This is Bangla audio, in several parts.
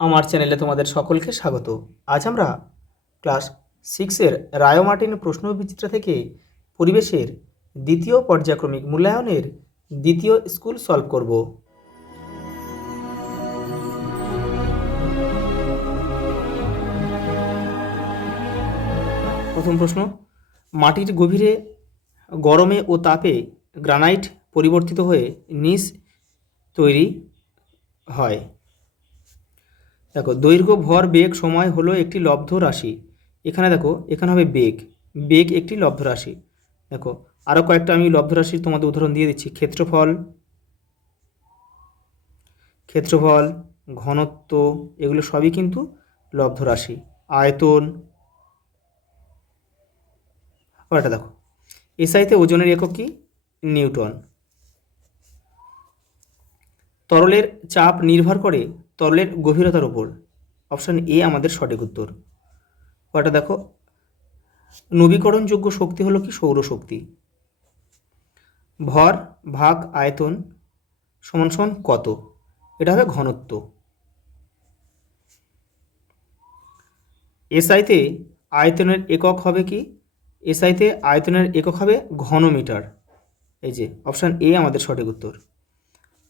আমার চ্যানেলে তোমাদের সকলকে স্বাগত। আজ আমরা ক্লাস 6-এর রায় মার্টিন প্রশ্নবিচিত্রা থেকে পরিবেশের দ্বিতীয় পর্যায়ক্রমিক মূল্যায়নের দ্বিতীয় স্কুল সলভ করব। প্রথম প্রশ্ন, মাটির গভীরে গরমে ও তাপে গ্রানাইট পরিবর্তিত হয়ে নিচ তৈরি হয়। দেখো, দৈর্ঘ্য, ভর, বেগ, সময় হলো একটি লব্ধ রাশি। এখানে দেখো, এখানে হবে বেগ। বেগ একটি লব্ধ রাশি। দেখো, আরও কয়েকটা আমি লব্ধ রাশির তোমাদের উদাহরণ দিয়ে দিচ্ছি। ক্ষেত্রফল, ঘনত্ব, এগুলো সবই কিন্তু লব্ধ রাশি। আয়তন। এটা দেখো, এসআইতে ওজনের একক কি? নিউটন। তরলের চাপ নির্ভর করে তরলের গভীরতার উপর। অপশান এ আমাদের সঠিক উত্তর। এটা দেখো, নবীকরণযোগ্য শক্তি হলো কি? সৌরশক্তি। ভর ভাগ আয়তন সমান সমান কত? এটা হবে ঘনত্ব। এসআইতে আয়তনের একক হবে কি? এসআইতে আয়তনের একক হবে ঘনমিটার। এই যে অপশান এ আমাদের সঠিক উত্তর।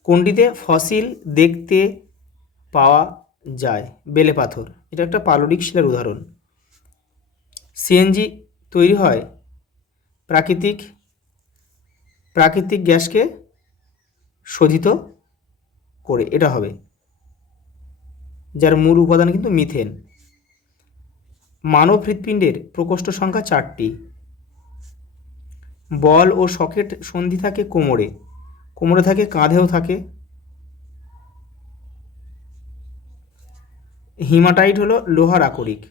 কোনটিতে ফসিল দেখতে পাওয়া যায়? বেলে পাথর। এটা একটা পাললিক শিলার উদাহরণ। সিএনজি তৈরি হয় প্রাকৃতিক গ্যাসকে শোধিত করে। এটা হবে, যার মূল উপাদান কিন্তু মিথেন। মানব হৃৎপিণ্ডের প্রকোষ্ঠ সংখ্যা 4টি। বল ও সকেট সন্ধি থাকে কোমরে, কোমরে থাকে, কাঁধেও থাকে। হিমাটাইট হলো লোহার আকরিক।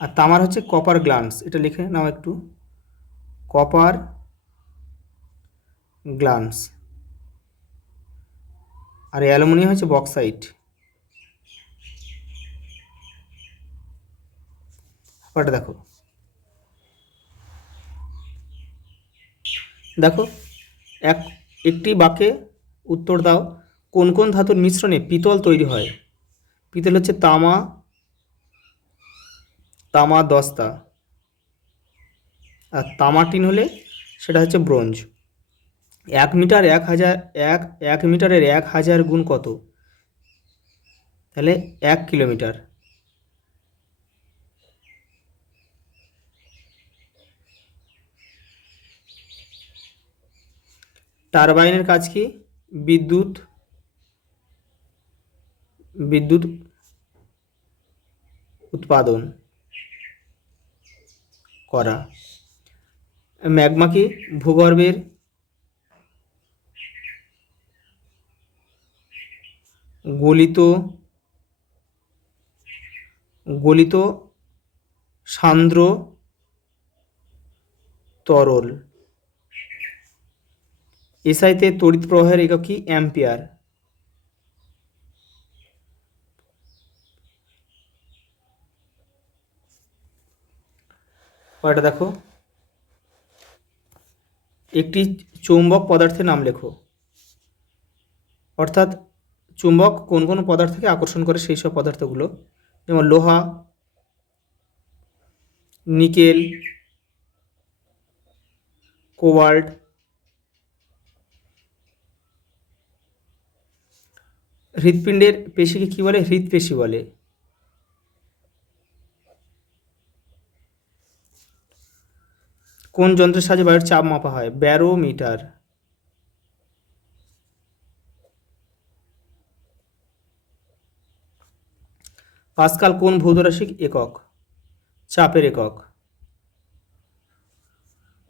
আর তামার হচ্ছে কপার গ্লান্স। এটা লিখে নাও একটু, কপার গ্লান্স। আর অ্যালুমিনিয়াম হচ্ছে বক্সাইট। ওটা দেখো, একটি বাক্যে উত্তর দাও, কোন কোন ধাতুর মিশ্রণে পিতল তৈরি হয়? পিতল হচ্ছে তামা দস্তা। আর তামাটিন হলে সেটা হচ্ছে ব্রোঞ্জ। 1 মিটারের 1000 গুণ কত? তাহলে 1 কিলোমিটার। টারবাইনের কাজ কি? বিদ্যুৎ উৎপাদন করা। ম্যাগমা কি? ভূগর্ভের গলিত সান্দ্র তরল। এসআইতে তড়িৎ প্রবাহের একক কি? অ্যাম্পিয়ার। এটা দেখো, একটি চৌম্বক পদার্থের নাম লেখো। অর্থাৎ চুম্বক কোন কোন পদার্থকে আকর্ষণ করে সেই সব পদার্থগুলো, যেমন লোহা, নিকেল, কোবাল্ট। হৃৎপিণ্ডের পেশিকে কি বলে? হৃৎপেশি বলে। কোন যন্ত্রের সাহায্যে বায়ুর চাপ মাপা হয়? ব্যারোমিটার। পাস্কাল কোন ভৌতরাশিক একক? চাপের একক।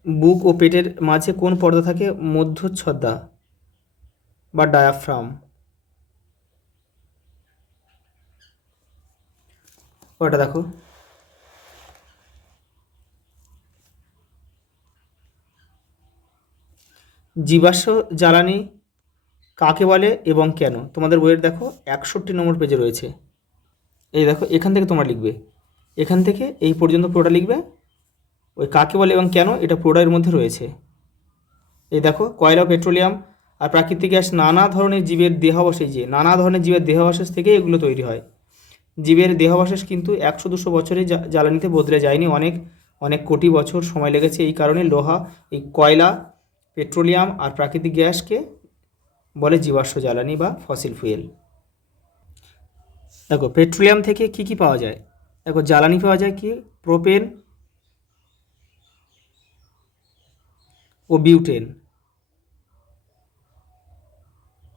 বুক ও পেটের মাঝে কোন পর্দা থাকে? মধ্যচ্ছদা বা ডায়াফ্রাম। ওটা দেখো, জীবাশ্ম জ্বালানি কাকে বলে এবং কেন? তোমাদের বইয়ের দেখো 61 নম্বর পেজে রয়েছে। এই দেখো, এখান থেকে তোমরা লিখবে, এখান থেকে এই পর্যন্ত পুরোটা লিখবে। ওই কাকে বলে এবং কেন এটা পুরোটার মধ্যে রয়েছে। এই দেখো, কয়লা ও পেট্রোলিয়াম আর প্রাকৃতিক গ্যাস নানা ধরনের জীবের দেহাবশেষ, যে নানা ধরনের জীবের দেহাবশেষ থেকে এগুলো তৈরি হয়। জীবের দেহাবশেষ কিন্তু 100-200 বছরে জ্বালানিতে বদলে যায়নি, অনেক অনেক কোটি বছর সময় লেগেছে। এই কারণে লোহা, এই কয়লা, পেট্রোলিয়াম আর প্রাকৃতিক গ্যাসকে বলে জীবাশ্ম জ্বালানি বা ফসিল ফুয়েল। দেখো পেট্রোলিয়াম থেকে কি কি পাওয়া যায়, দেখো জ্বালানি পাওয়া যায় কি, প্রোপেন ও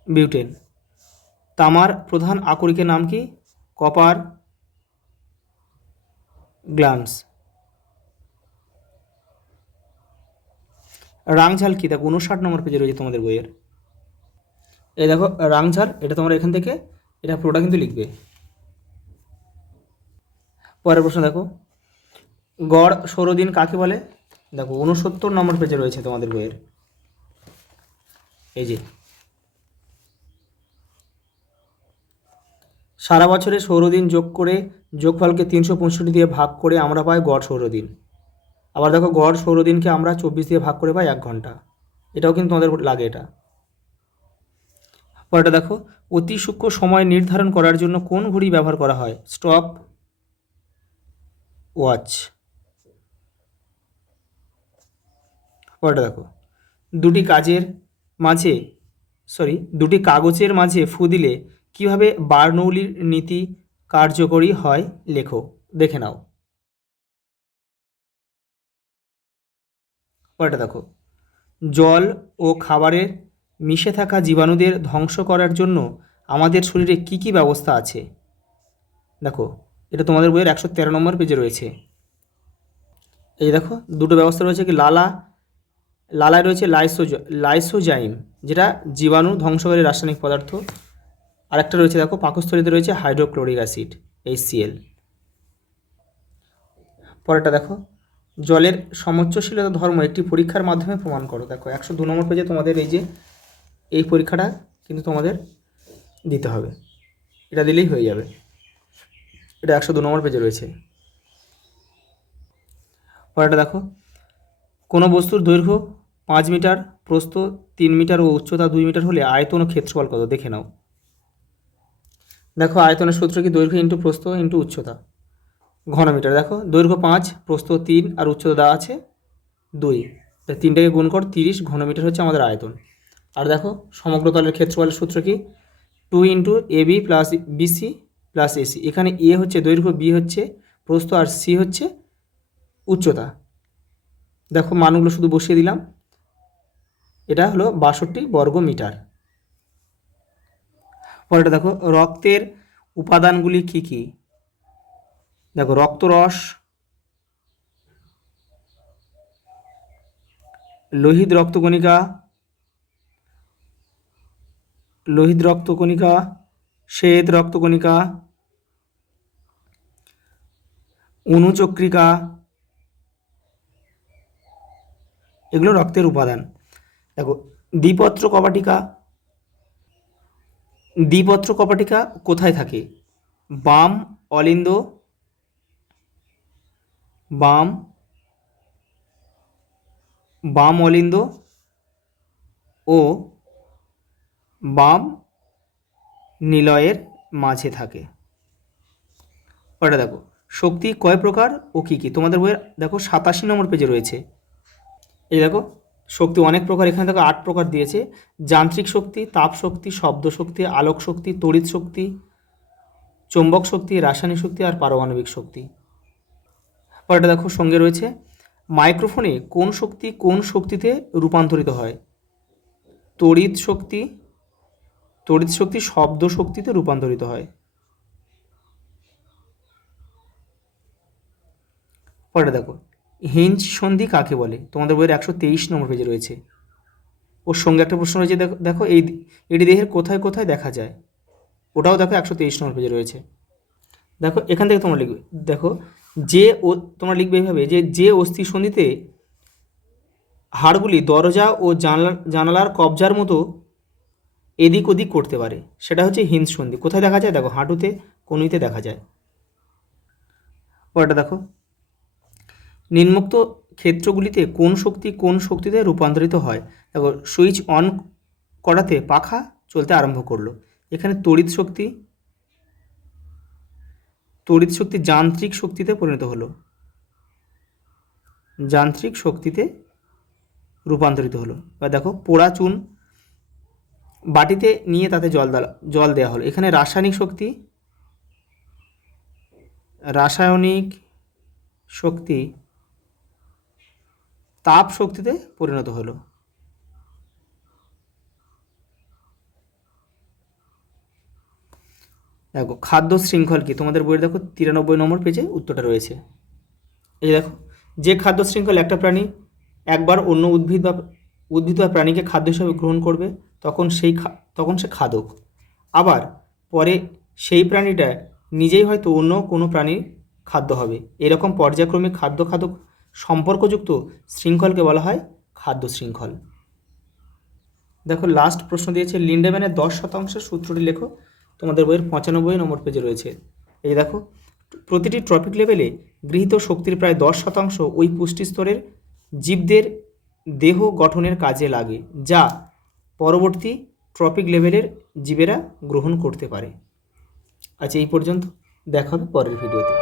বিউটেন। তামার প্রধান আকরিকের নাম কি, কপার গ্লান্স। রাংঝাল কি, দেখো 59 নম্বর পেজে রয়েছে তোমাদের বইয়ের। এই দেখো রাংঝাল, এটা তোমরা এখান থেকে এটা পুরোটা কিন্তু লিখবে। পরের প্রশ্ন দেখো, গড় সৌরদিন কাকে বলে, দেখো 69 নম্বর পেজে রয়েছে তোমাদের বইয়ের। এই যে সারা বছরে সৌরদিন যোগ করে যোগফলকে 365 দিয়ে ভাগ করে আমরা পাই গড় সৌরদিন। আবার দেখো গড় সৌরদিনকে আমরা 24 দিয়ে ভাগ করে পাই 1 ঘন্টা। এটাও কিন্তু তোমাদের লাগে এটা। পরেরটা দেখো, অতি সূক্ষ্ম সময় নির্ধারণ করার জন্য কোন ঘড়ি ব্যবহার করা হয়, স্টপ ওয়াচ। পরেরটা দেখো, দুটি কাগজের মাঝে ফু দিলে কিভাবে বার্নৌলির নীতি কার্যকরী হয়, লেখো, দেখে নাও। পরেরটা দেখো, জল ও খাবারের মিশে থাকা জীবাণুদের ধ্বংস করার জন্য আমাদের শরীরে কি কি ব্যবস্থা আছে, দেখো এটা তোমাদের বইয়ের 113 নম্বর পেজে রয়েছে। এই দেখো দুটো ব্যবস্থা রয়েছে কি, লালায় রয়েছে লাইসোজাইম, যেটা জীবাণু ধ্বংসকারী রাসায়নিক পদার্থ। আরেকটা রয়েছে দেখো পাকস্থলীতে রয়েছে হাইড্রোক্লোরিক অ্যাসিড, HCl। পরেরটা দেখো, জলের সমুচ্চশীলতা ধর্ম একটি পরীক্ষার মাধ্যমে প্রমাণ করো, দেখো 102 নম্বর পেজে তোমাদের এই পরীক্ষাটা কিন্তু তোমাদের দিতে হবে, এটা দিলেই হয়ে যাবে। এটা 102 নম্বর পেজে রয়েছে। পরেরটা দেখো, কোনো বস্তুর দৈর্ঘ্য 5 মিটার, প্রস্থ 3 মিটার ও উচ্চতা 2 মিটার হলে আয়তন ও ক্ষেত্রফল কত, দেখে নাও। দেখো আয়তনের সূত্র কি, দৈর্ঘ্য ইন্টু প্রস্থ ইন্টু উচ্চতা, ঘনমিটার। দেখো দৈর্ঘ্য 5, প্রস্থ 3 আর উচ্চতা দেওয়া আছে 2, তাই 3টাকে গুণ কর 30 ঘনমিটার হচ্ছে আমাদের আয়তন। আর দেখো সমগ্র তলের ক্ষেত্রফলের সূত্র কি, 2 into AB plus BC plus AC। এখানে A হচ্ছে দৈর্ঘ্য, B হচ্ছে প্রস্থ আর C হচ্ছে উচ্চতা। দেখো মানগুলো শুধু বসিয়ে দিলাম, এটা হলো 62 বর্গ মিটার। পরেরটা দেখো, রক্তের উপাদানগুলি কি কি, দেখো রক্তরস, লোহিত রক্তকণিকা, শ্বেত রক্তকণিকা, অনুচক্রিকা, এগুলো রক্তের উপাদান। দেখো দ্বিপত্র কপাটিকা কোথায় থাকে, বাম অলিন্দ ও বাম নিলয়ের মাঝে থাকে। পরে দেখো শক্তি কয় প্রকার ও কী কী, তোমাদের বইয়ের দেখো 87 নম্বর পেজে রয়েছে। এই দেখো শক্তি অনেক প্রকার, এখানে দেখো 8 প্রকার দিয়েছে, যান্ত্রিক শক্তি, তাপ শক্তি, শব্দ শক্তি, আলোক শক্তি, তড়িৎ শক্তি, চৌম্বক শক্তি, রাসায়নিক শক্তি আর পারমাণবিক শক্তি। পরেরটা দেখো সঙ্গে রয়েছে, মাইক্রোফোনে কোন শক্তিতে রূপান্তরিত হয়, তড়িৎ শক্তি শব্দ শক্তিতে রূপান্তরিত হয়। পরেরটা দেখো, হিঞ্জ সন্ধি কাকে বলে, তোমাদের বইয়ের 123 নম্বর পেজে রয়েছে। ওর সঙ্গে একটা প্রশ্ন রয়েছে, দেখো এটি দেহের কোথায় কোথায় দেখা যায়, ওটাও দেখো 123 নম্বর পেজে রয়েছে। দেখো এখান থেকে তোমরা লিখবে, দেখো তোমরা লিখবে এইভাবে, যে অস্থি সন্ধিতে হাড়গুলি দরজা ও জানালার কবজার মতো এদিক ওদিক করতে পারে, সেটা হচ্ছে হিঞ্জ সন্ধি। কোথায় দেখা যায়, দেখো হাঁটুতে, কনুইতে দেখা যায়। পরেরটা দেখো, নিম্নোক্ত ক্ষেত্রগুলিতে কোন শক্তিতে রূপান্তরিত হয়, দেখো সুইচ অন করাতে পাখা চলতে আরম্ভ করলো। এখানে তড়িৎ শক্তি যান্ত্রিক শক্তিতে পরিণত হলো, যান্ত্রিক শক্তিতে রূপান্তরিত হলো। এবার দেখো, পোড়া চুন বাটিতে নিয়ে তাতে জল দেওয়া হলো। এখানে রাসায়নিক শক্তি তাপ শক্তিতে পরিণত হলো। দেখো, খাদ্য শৃঙ্খল কি, তোমাদের বইয়ের দেখো 93 নম্বর পেজে উত্তরটা রয়েছে। এই দেখো, যে খাদ্য শৃঙ্খল একটা প্রাণী একবার অন্য উদ্ভিদ বা প্রাণীকে খাদ্য হিসেবে গ্রহণ করবে তখন সে খাদক। আবার পরে সেই প্রাণীটা নিজেই হয়তো অন্য কোনো প্রাণীর খাদ্য হবে। এরকম পর্যায়ক্রমিক খাদ্য সম্পর্কযুক্ত শৃঙ্খলকে বলা হয় খাদ্য শৃঙ্খল। দেখো, লাস্ট প্রশ্ন দিয়েছে লিন্ডেম্যানের 10% সূত্রটি লেখো। তোমাদের বইয়ের 95 নম্বর পেজে রয়েছে। এই দেখো, প্রতিটি ট্রপিক লেভেলে গৃহীত শক্তির প্রায় 10% ওই পুষ্টি স্তরের জীবদের দেহ গঠনের কাজে লাগে, যা পরবর্তী ট্রপিক লেভেলের জীবেরা গ্রহণ করতে পারে। আচ্ছা, এই পর্যন্ত, দেখা হবে পরের ভিডিওতে।